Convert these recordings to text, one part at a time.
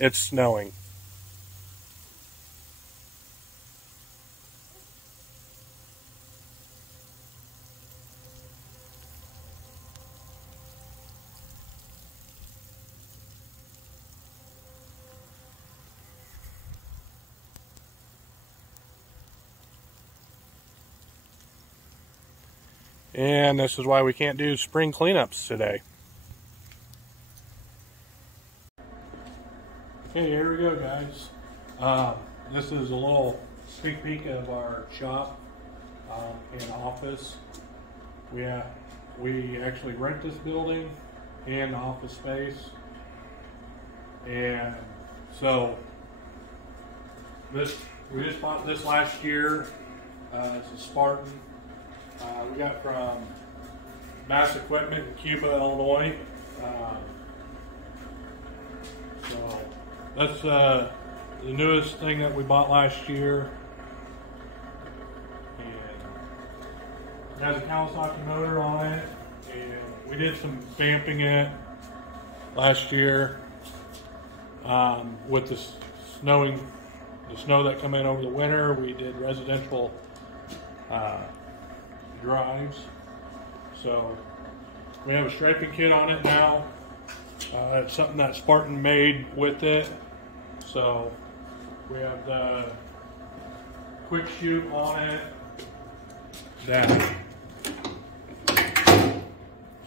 it's snowing. And this is why we can't do spring cleanups today. Okay, here we go, guys. This is a little sneak peek of our shop and office. We actually rent this building and office space. And so we just bought this last year. It's a Spartan. We got from Bass Equipment in Cuba, Illinois. So that's the newest thing that we bought last year. And it has a Kawasaki motor on it. And we did some vamping it last year with the snow that come in over the winter. We did residential drives. So we have a striping kit on it now. It's something that Spartan made with it. So we have the quick shoot on it.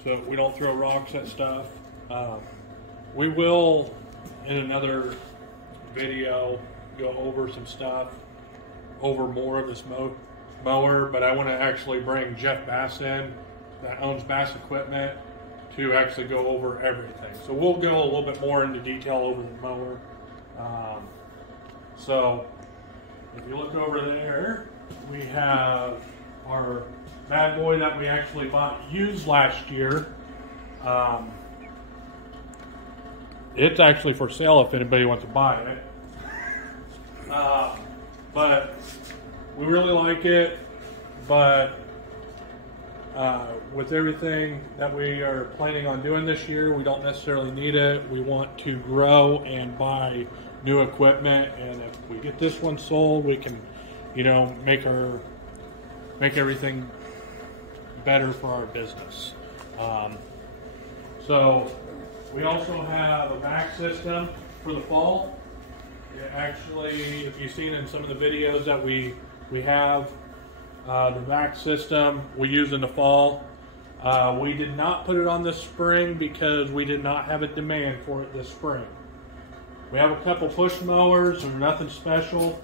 So we don't throw rocks at stuff. We will, in another video, go over some stuff, over more of this mower, but I want to actually bring Jeff Bass in, that owns Bass Equipment, to actually go over everything. So we'll go a little bit more into detail over the mower. So if you look over there, we have our bad boy that we actually bought used last year. It's actually for sale if anybody wants to buy it. But we really like it, but with everything that we are planning on doing this year, we don't necessarily need it. We want to grow and buy new equipment, and if we get this one sold, we can, make everything better for our business. So we also have a vac system for the fall. Actually, if you've seen in some of the videos that we have, the vac system we use in the fall. We did not put it on this spring because we did not have a demand for it this spring. We have a couple push mowers, they're nothing special.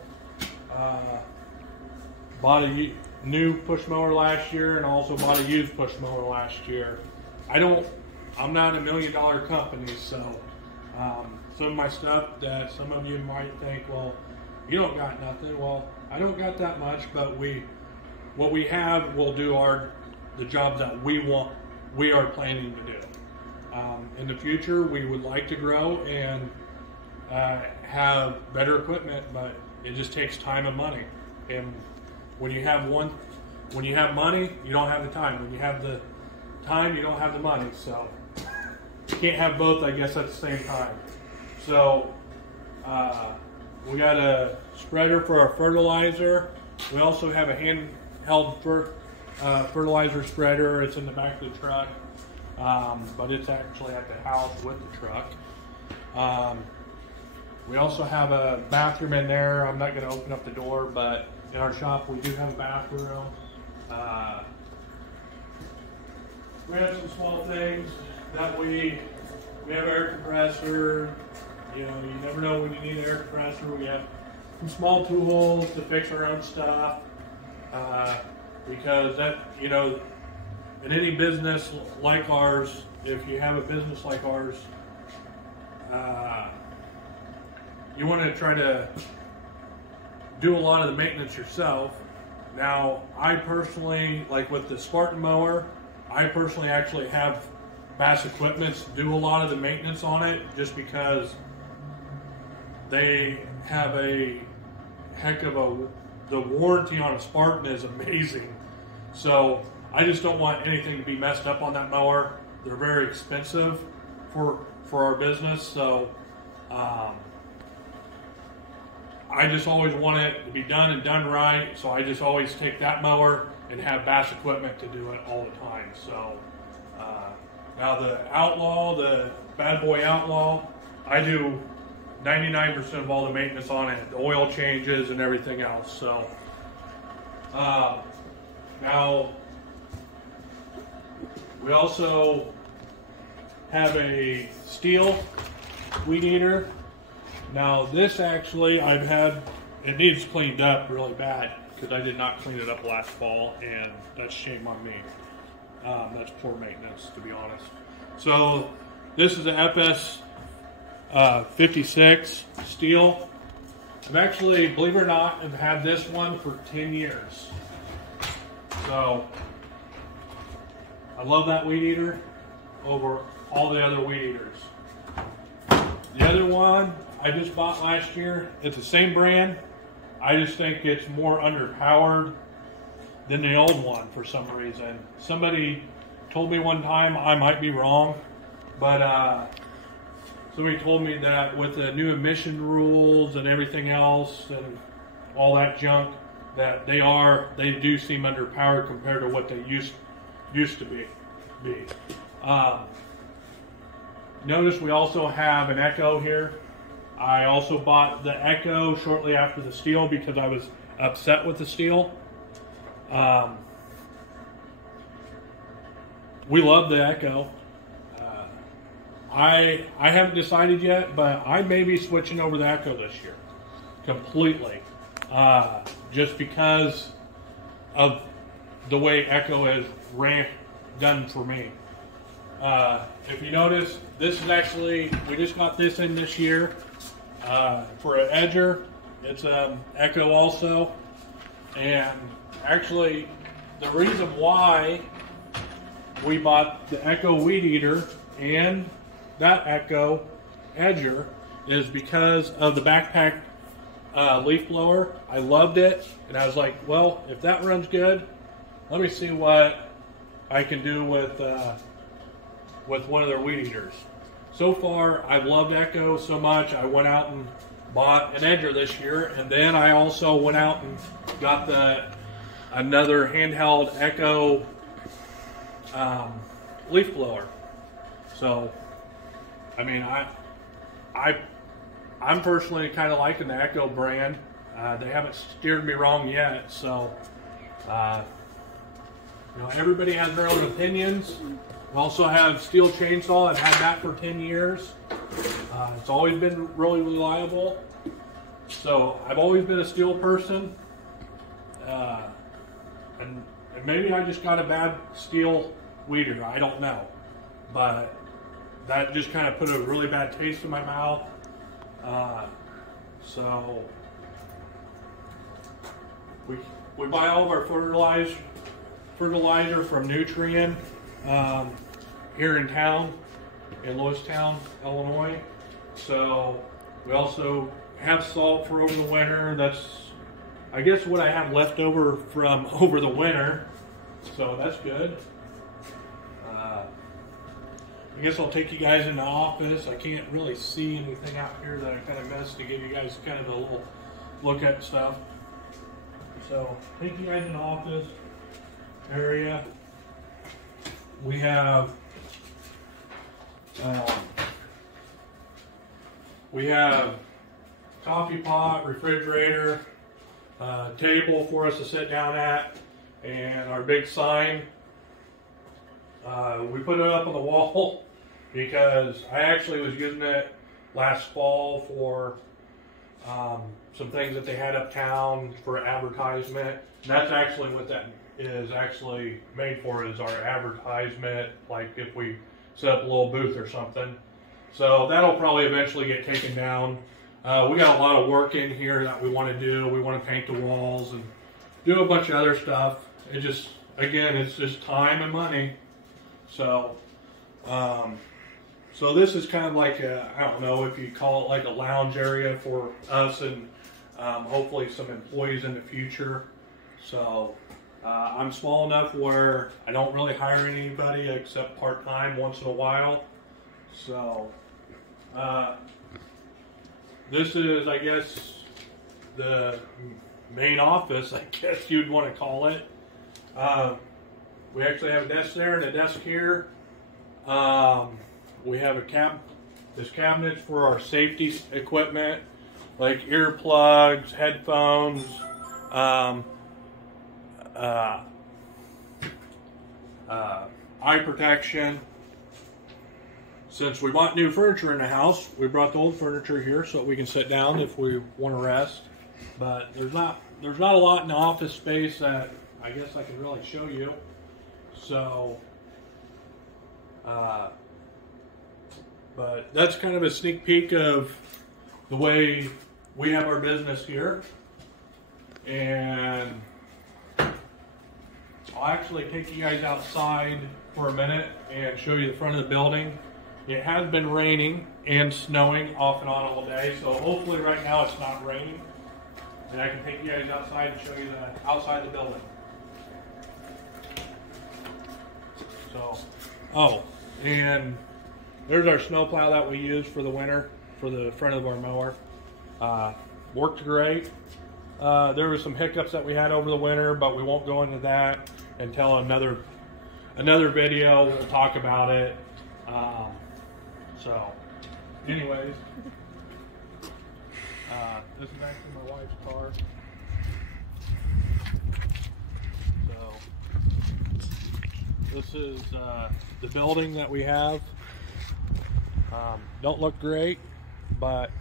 Bought a new push mower last year and also bought a used push mower last year. I'm not a $1 million company, so some of my stuff that some of you might think, well, you don't got nothing. Well, I don't got that much, but what we have will do the jobs that we are planning to do. In the future, we would like to grow and have better equipment, but it just takes time and money. And when you have money, you don't have the time. When you have the time, you don't have the money. So you can't have both, I guess, at the same time. So we got a spreader for our fertilizer. We also have a handheld fertilizer spreader. It's in the back of the truck, but it's actually at the house with the truck. We also have a bathroom in there. I'm not going to open up the door, but in our shop we do have a bathroom. We have some small things that we have air compressor. You never know when you need an air compressor. We have some small tools to fix our own stuff. Because that, in any business like ours, if you have a business like ours, you want to try to do a lot of the maintenance yourself. Now, I personally, like with the Spartan mower, I personally actually have Bass Equipment do a lot of the maintenance on it just because they have a heck of the warranty on a Spartan is amazing. So I just don't want anything to be messed up on that mower. They're very expensive for our business. So I just always want it to be done and done right, so I just always take that mower and have Bass equipment to do it all the time. So now the Outlaw, the Bad Boy Outlaw, I do 99% of all the maintenance on it, the oil changes and everything else. So now we also have a steel weed eater. Now this actually it needs cleaned up really bad because I did not clean it up last fall, and that's shame on me. That's poor maintenance, to be honest. So this is an FS 56 steel. I've actually, believe it or not, have had this one for 10 years. So I love that weed eater over all the other weed eaters. The other one I just bought last year, it's the same brand. I just think it's more underpowered than the old one for some reason. Somebody told me one time, I might be wrong, but somebody told me that with the new emission rules and everything else and all that junk, that they do seem underpowered compared to what they used to be. Notice we also have an Echo here. I also bought the Echo shortly after the steel because I was upset with the steel. We love the Echo. I haven't decided yet, but I may be switching over the Echo this year completely, just because of the way Echo has done for me. If you notice, this is actually, we just got this in this year for an edger. It's Echo also, and actually the reason why we bought the Echo weed eater and that Echo edger is because of the backpack leaf blower. I loved it, and I was like, well, if that runs good, let me see what I can do with one of their weed eaters. So far, I've loved Echo so much, I went out and bought an edger this year, and then I also went out and got another handheld Echo leaf blower. So, I mean, I'm personally kind of liking the Echo brand. They haven't steered me wrong yet, so everybody has their own opinions. We also have Steel Chainsaw. I've had that for 10 years. It's always been really reliable. So I've always been a steel person. And maybe I just got a bad steel weeder. I don't know. But that just kind of put a really bad taste in my mouth. So we buy all of our fertilizer from Nutrien here in town, in Lewistown, Illinois. So we also have salt for over the winter. That's, I guess, what I have left over from over the winter. So that's good. I guess I'll take you guys in the office. I can't really see anything out here that I kind of missed to give you guys kind of a little look at stuff. So take you guys in the office area. We have coffee pot, refrigerator, table for us to sit down at, and our big sign. We put it up on the wall because I actually was using it last fall for some things that they had uptown for advertisement. And that's actually what that is actually made for, is our advertisement, like if we set up a little booth or something. So that'll probably eventually get taken down. We got a lot of work in here that we want to do. We want to paint the walls and do a bunch of other stuff. It just, again, it's just time and money. So, so this is kind of like a, I don't know if you call it like a lounge area for us and hopefully some employees in the future. So I'm small enough where I don't really hire anybody except part-time once in a while. So this is, I guess, the main office, I guess you'd want to call it. We actually have a desk there and a desk here. We have this cabinet for our safety equipment, like earplugs, headphones, eye protection. Since we bought new furniture in the house, we brought the old furniture here so that we can sit down if we want to rest. But there's not a lot in the office space that I guess I can really show you. So, but that's kind of a sneak peek of the way we have our business here. And I'll actually take you guys outside for a minute and show you the front of the building. It has been raining and snowing off and on all day, so hopefully right now it's not raining. And I can take you guys outside and show you the outside of the building. So, oh, and there's our snowplow that we use for the winter, for the front of our mower. Worked great. There were some hiccups that we had over the winter, but we won't go into that until another video. We'll talk about it. So, anyways, this is actually my wife's car. So, this is the building that we have. Don't look great, but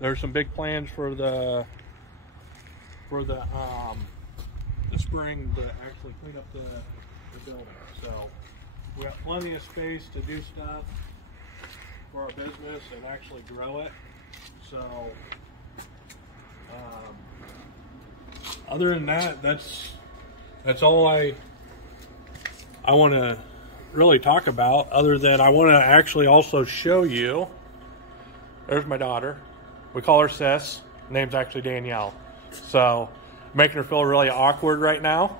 there's some big plans for the spring to actually clean up the building. So we got plenty of space to do stuff for our business and actually grow it. So other than that, that's all I want to really talk about, other than I want to actually also show you. There's my daughter. We call her Sis. Her name's actually Danielle. So making her feel really awkward right now.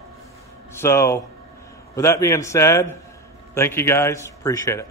So with that being said, thank you guys. Appreciate it.